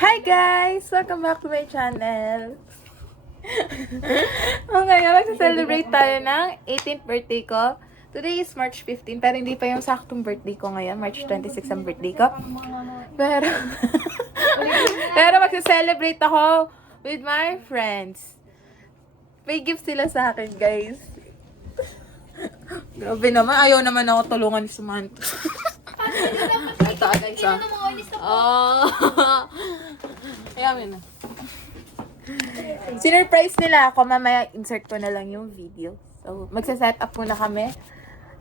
Hi guys! Welcome back to my channel. Ngayon, magsa-celebrate tayo ng 18th birthday ko. Today is March 15, pero hindi pa yung saktong birthday ko ngayon. March 26 ang birthday ko. Pero magsa-celebrate ako with my friends. May gift sila sa akin, guys. Grabe naman, ayaw naman ako tulungan sa month. Ito, guys, Ayaw yun na. Sinurprise nila ako. Mamaya insert ko na lang yung video. So, magsa-set up muna kami.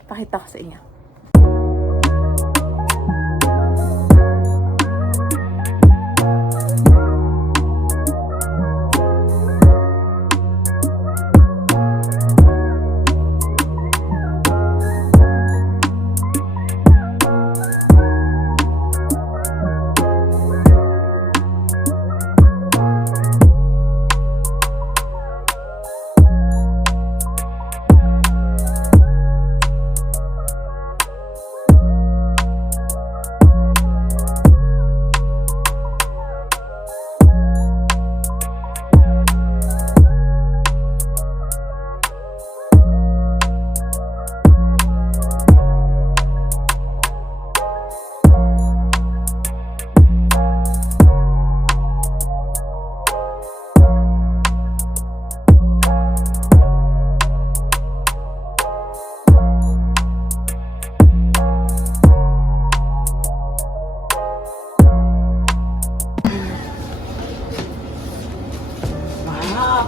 Pakita ko sa inyo.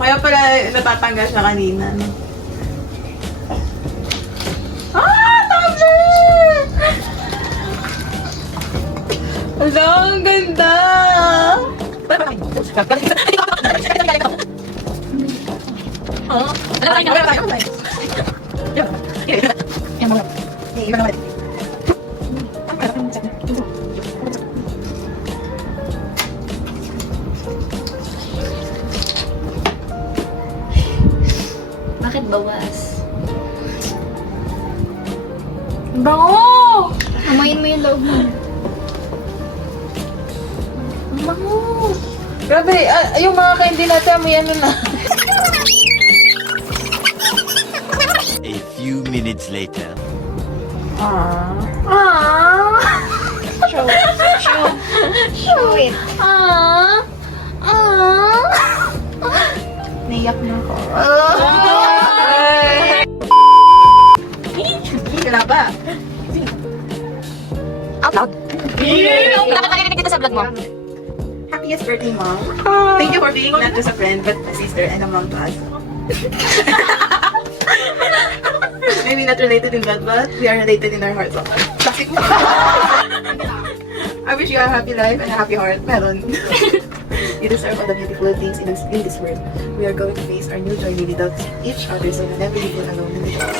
Kaya pala natatanggal siya kanina, no? Tablet! Hello, ang ganda! Bakit bawas? Bango! Amoyin mo yung loob mo. Bango! Grabe, yung mga candy natin, may ano na. A few minutes later. Show it. Naiyak na ako. Wala ba? Out loud. Dapat narinig dito sa vlog mo. Happiest birthday, Mom. Thank you for being not just a friend, but a sister and a mom to us. Maybe not related in blood, but we are related in our hearts. Classic mo. I wish you a happy life and a happy heart. Meron. You deserve all the beautiful things in this world. We are going to face our new journey without each other, so we'll never leave you alone in the dark.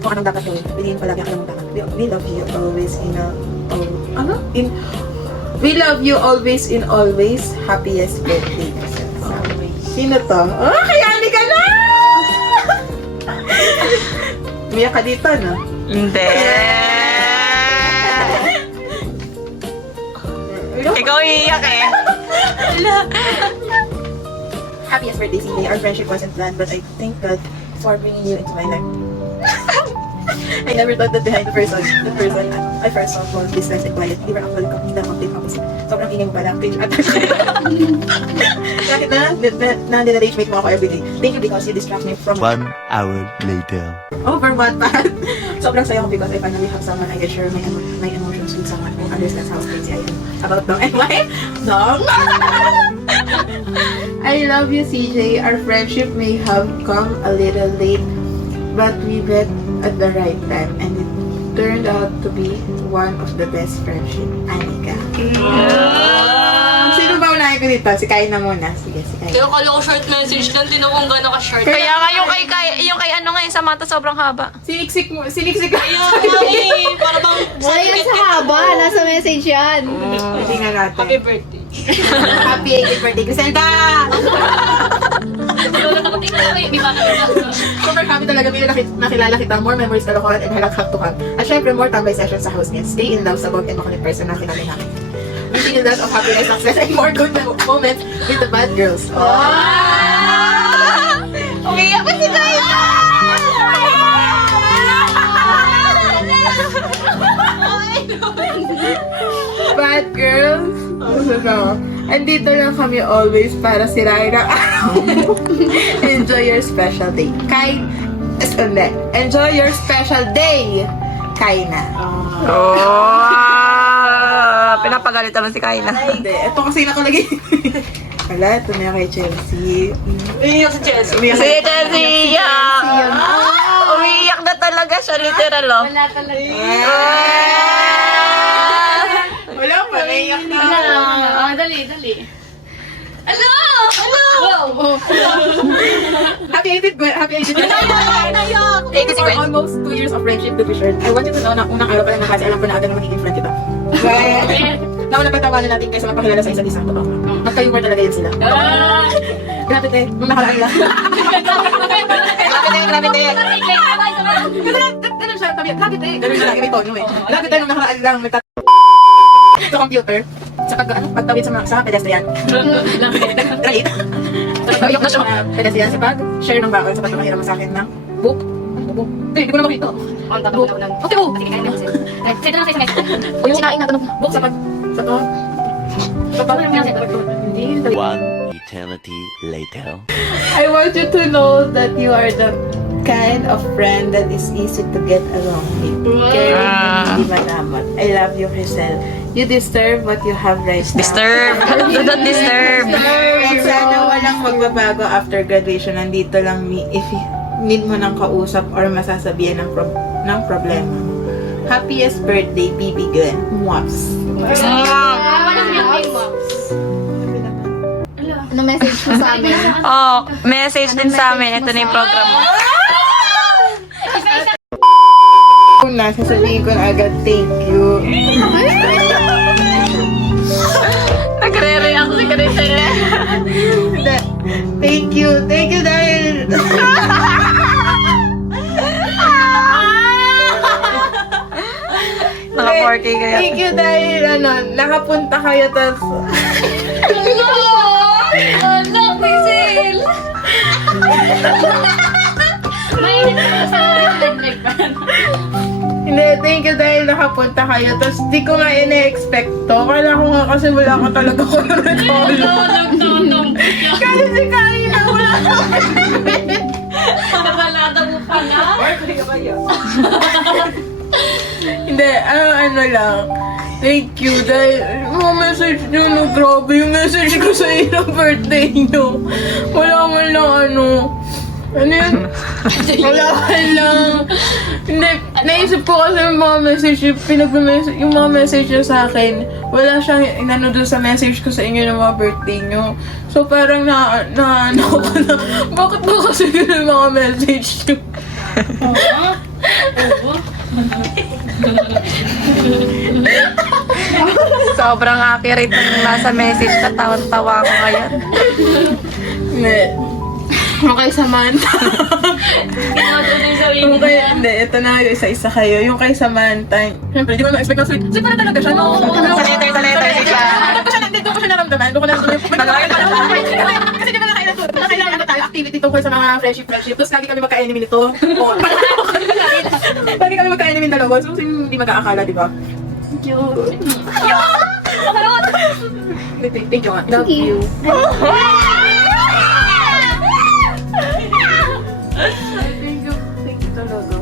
Kung anong dapat gawin, piliin palagi ako ng tama. We love you always we love you always in always. Happiest birthday. Sino to? Oh, kayali ka na! Umiyak ka dito, no? Hindi. Ikaw iiyak eh. Happiest birthday, Cindy. Our friendship wasn't planned, but I thank God for bringing you into my life. I never thought that behind the person I first saw was distance and quiet. We were actually the complete opposite. Sobrang ingay mo pala. Page at Kahit na nila-rage-mate mo ako everyday. Thank you because you distract me from 1 hour later. over Wattpad. Sobrang saya ko because I finally have someone I can share my emotions with, someone who understands how crazy I am about Dong and why Dong. I love you, CJ. Our friendship may have come a little late, but we met at the right time, and it turned out to be one of the best friendship. Anika. Sino ba unahin ko dito? Si Kai na muna. Sige, si Kai. Kaya kala ko short message lang, tinan kung gano'n ka-short. Kaya nga yung kay ano nga yung Samantha sobrang haba. Siniksik mo. Siniksik ko. Ayun, eh, para bang... Wala yan sa haba. Nasa message yan. Hindi nga natin. Happy birthday. Happy 80th birthday, Griselda! talaga may nakilala kita, more memories kalokohan and halak-haktukan. At syempre, more tambay sessions sa house niya. Stay in love sa bog and makulit person na kilala namin. Wishing you lots of happiness, success, and more good moments with the bad girls. Umiyak ka si Kayla! Bad girls? Andito lang kami always para sirain ang araw mo. Enjoy your special day. Enjoy your special day. Kaina. Pinapagalitan mo si Kayla. Hindi. Ito kasi nakalagay. Wala, ito na kay Chelsea. Iiyak si Chelsea. Umiyak Si Chelsea iyak! Umiiyak na talaga siya, literal, oh. Wala talaga. Wala pa, naiyak na. Dali. Hello! Hello! Happy 18th For almost 2 years of friendship to be shared. I want you to know na unang araw pa lang na kasi alam ko na agad na magiging friend kita. Nauna pagtawanan natin kaysa magpakilala sa isa't isa. Magka-humor talaga yan sila. Grabe te, nung nakaraan lang. Grabe te. Ganun siya, grabe te. Ganun siya lagi, may tono eh. Grabe te, nung nakaraan lang, sa computer, sa pagtawid sa pedestrian. Right? Pagtawid na siya pedestrian sa pag-share ng bakal sa pagpapahira mo sa akin ng book. Book. Hindi ko na makita. Okay, book. O yung sinaing natin ng book sa pag... Sa to. One eternity later. I want you to know that you are the kind of friend that is easy to get along with. Caring and hindi manamot. I love you, Hazel. You deserve what you have right now. Disturb! Do not disturb! And sana walang magbabago after graduation. Nandito lang if need mo ng kausap or masasabihan ng problema. Happiest birthday, BB Glenn. Mwaps. Ano message mo sa amin? Oh, message din sa amin. Ito na yung program mo. Una, sasabihin ko na agad, thank you. Nagre-react si Crisel. Thank you dahil... Naka 4K kaya. Thank you dahil, nakapunta kayo, tas... Basil! Hindi, thank you dahil nakapunta kayo, tas di ko nga ina-expect to. Kala ko nga kasi wala ka talaga ko na retolo. Kasi si Karina, wala ka Nakalada mo pala. Hindi, ano lang. Thank you dahil mga message nyo, grabe yung message ko sa inyo birthday nyo. Wala man lang ano yun? Wala lang. Hindi, naisip ko kasi yung mga message, yung mga message nyo sa akin, wala siyang inano doon sa message ko sa inyo ng mga birthday nyo. So parang ano ko na, bakit ba kasi ganun mga message nyo? Sobrang accurate ng nasa message. Katawan-tawa ko ngayon. Hindi. Okay, Samantha. Yung kay, hindi, ito na, isa-isa kayo. Yung kay Samantha, syempre, di ko na-expect na sweet. Sweet pala talaga siya, no? Sa letter siya. Doon ko siya naramdaman. Doon ko na kasi di ba nakailan tayo activity tungkol sa mga friendship. Tapos lagi kami magka-enemy nito. Lagi kami magka-enemy dalawa. So, hindi mag-aakala, di ba? Thank you. Thank you nga. Love you. Thank you talaga.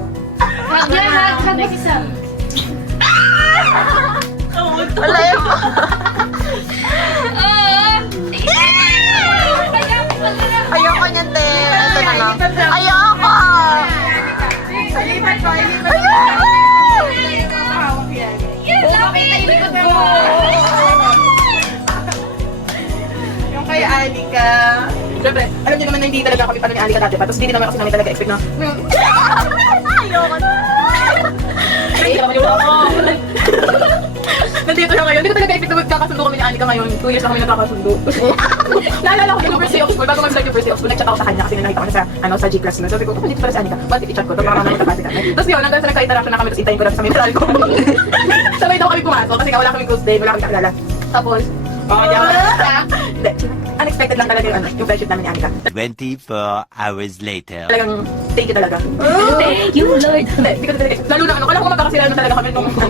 Wala yung... Ayoko niyan, te. Ito na lang. Ayoko! Lipat ko. Hawak yan. Yung kay Anika. Siyempre, alam niyo naman na hindi talaga kami paano ni Anika dati pa. Tapos hindi naman kasi namin talaga expect na. Ayoko na. nandito na ngayon. Hindi ko talaga expect na magkakasundo kami ni Anika ngayon. 2 years na kami nagkakasundo. Naalala ko yung first day of school, bago mag-start yung first day of school, nag-chat ako sa kanya kasi nakita ko na sa G-class na. Sabi ko, dito pala si Anika. Bakit i-chat ko? Tapos baka naman magkabati kami. Tapos yun, hanggang sa nagka-interaction na kami, tapos intayin ko na sa may metal ko. Sabay daw kami pumasok kasi wala kami close day, wala kami kakilala. Tapos, hindi. Unexpected lang talaga yung friendship namin ni Anika. 24 hours later. Talagang, thank you talaga. Thank you, Lord. Hindi ko talaga. Lalo na kala ko magkakasila na talaga kami nung Yun,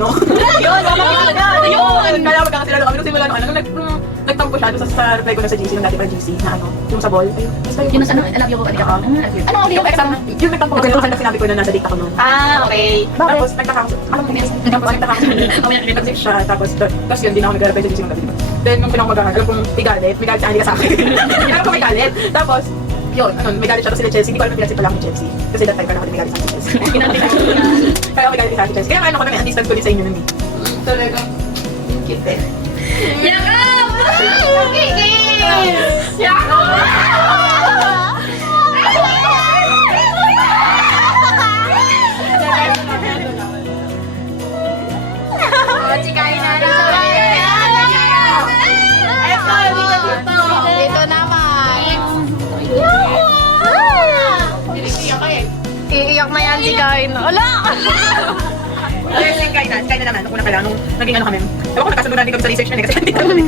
kala ko magkakasila na kami nung simula nung nagtampo siya doon sa reply ko na sa GC, nung dati pa GC, na yung sa ball. Yun ang I love you ko. Ano yung exam, yung nagtampo ko, kasi sinabi ko na nasa date ako noon. Okay. Tapos nagtaka ako, nag-text siya, tapos yun, di na ako nag-reply sa GC nung gabi. Then nung pinakamagahan, alam kong may galit si Anika sa akin. Alam ko may galit. Tapos, yun, may galit siya sila Chelsea. Hindi ko alam na pinagsit pala ako ni Chelsea. Kasi that time, kaya may galit sa akin Chelsea. Kaya may galit sa akin Chelsea. Kaya ano ko na assistant ko din sa inyo nun eh. Talaga, cute eh. Yakap! Chikain na rin sa Dito naman. Iiyak na yan si Kain. Ala! Chelsea, kaya na naman. Nung una pa lang, nung naging ano kami. Ewan ko, nakasundo na din kami sa research na eh. Kasi hindi kami.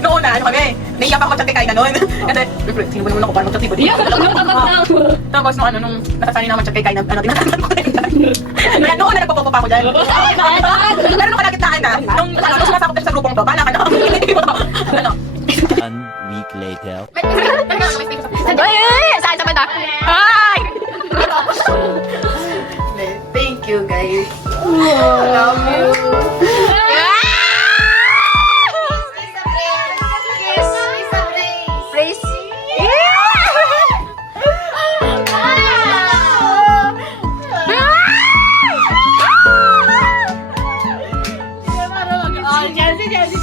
Noong una, ano kami. Naiyak ako mag-chat kay Kaina noon. Kasi, sino ba naman ako para mag-chat tipo? Tapos nung nasasanay na mag-chat kay Kaina, tinatandaan ko rin. Noong una, nagpapopo pa ako dyan. Pero nung kalagitnaan na, nung sumasakot na sa grupong to, bahala ka na. Ano? 1 week later. Saan sa banda? Ay! Thank you, guys. Love you. Praise.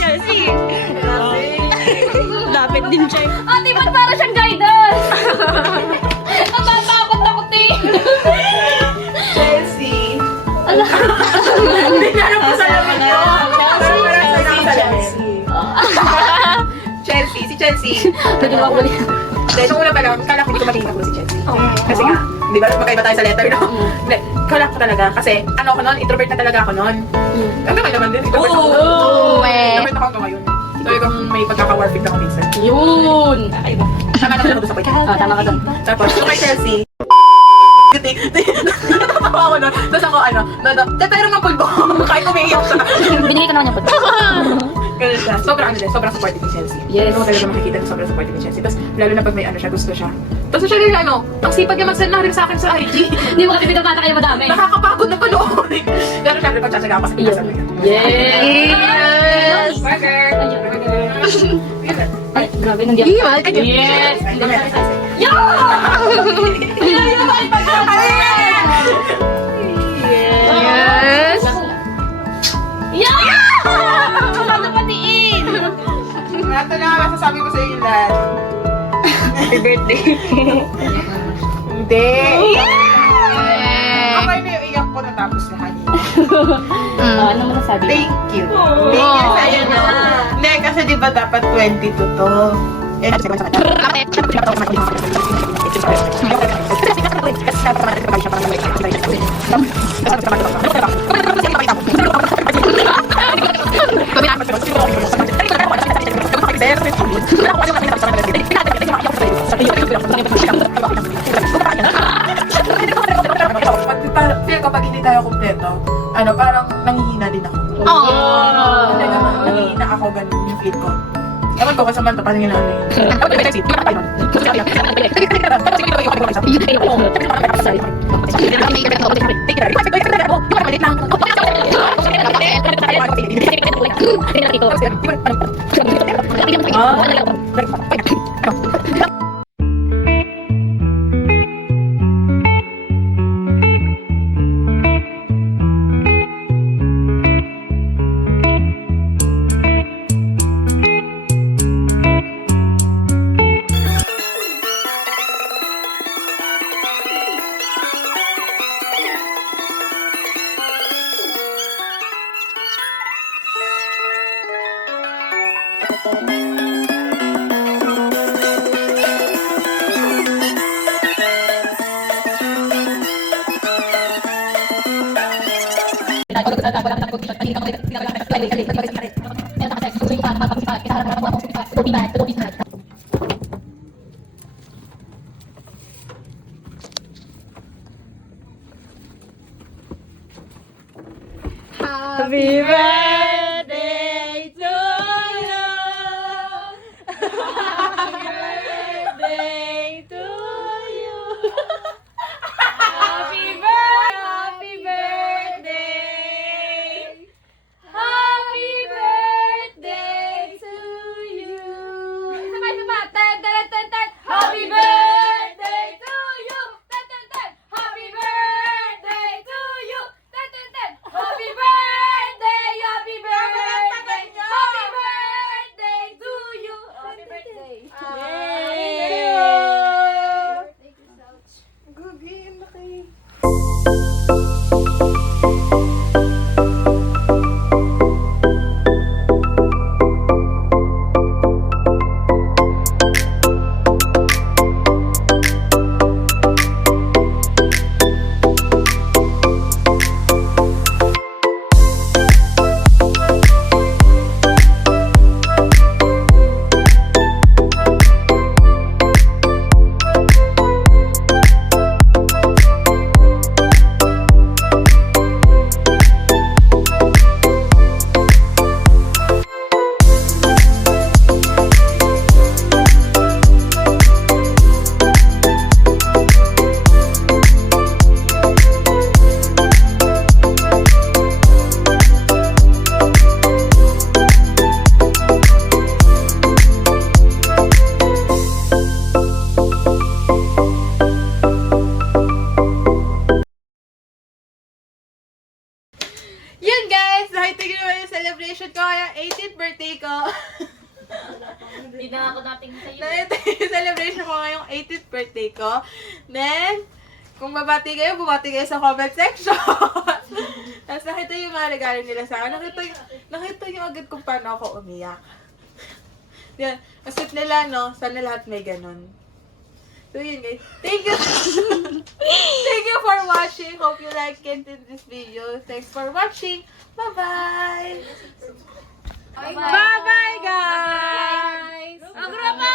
Chelsea. Lapit din siya. Ate, ba't para siyang guidance? Ang tatakot-takotin. Chelsea. Ala. Hindi na alam ko sa lamin ko. Chelsea, si Chelsea. Hindi, nung una pa lang, kala ko hindi ko maging ako si Chelsea. Kasi nga, di ba, magkaiba tayo sa letter, no? Hindi, kala ko talaga. Kasi, ano ako noon, introvert na talaga ako noon. Hanggang ngayon naman din, introvert ako. Introvert ako hanggang ngayon. Talagang may pagkaka-warpig ako minsan. Yun. Tama naman ako doon sa point. Tama ka doon. Tapos, yung kay Chelsea, natawa ako nun. Tapos ako, tatayro ng pulbo. Kahit umiiyak siya. Binigay ko naman yung pagkakas. Ganun siya. Sobrang supportive ni Chelsea. Yes. Ano mo talaga makikita na sobrang supportive ni Chelsea. Tapos, lalo na pag may siya, gusto siya. Tapos siya rin, ang sipag niya mag-send na rin sa akin sa IG. Hindi mo kasi pinapata kayo madami. Nakakapagod na panoorin. Pero syempre, pagtsatsaga ako sa pinasal niya. Yes! Burger! Ay, grabe, nandiyan. Yes! Yes. Yeah! Ano patiin? Ito na nga masasabi ko sa inyo lahat. Happy birthday. Hindi. Ako na yung iyak ko natapos lahat. Ano mo nasabi? Thank you. Thank you sa'yo na. Hindi, kasi di ba dapat 22 to? Feel ko pag hindi tayo kumpleto, parang nanghihina din ako. Nanghihina ako, ganun yung feel ko. Ewan ko, kasaman to, parang yun ano yun. Happy birthday to you. Happy birthday to you. Happy birthday. Happy birthday to you. Isa pa. Ten, ten, ten, ten. Happy birthday to you. Ten, ten, ten. Happy birthday to you. Ten, ten, ten. Happy birthday. Happy birthday. Happy birthday to you. Happy birthday. Yun guys, nakita nyo naman yung celebration ko, kaya 18th birthday ko. Hindi na ako dating sa'yo. Nakita nyo yung celebration ko ngayong 18th birthday ko. Then, kung bumati kayo sa comment section. Tapos nakita yung mga regalo nila sa akin. Nakita nyo agad kung paano ako umiyak. Yan, ang sweet nila, no? Sana lahat may ganun. So yun guys, thank you. Thank you for watching. Hope you liked this video. Thanks for watching. Bye-bye. Bye-bye, guys! Ang grupo!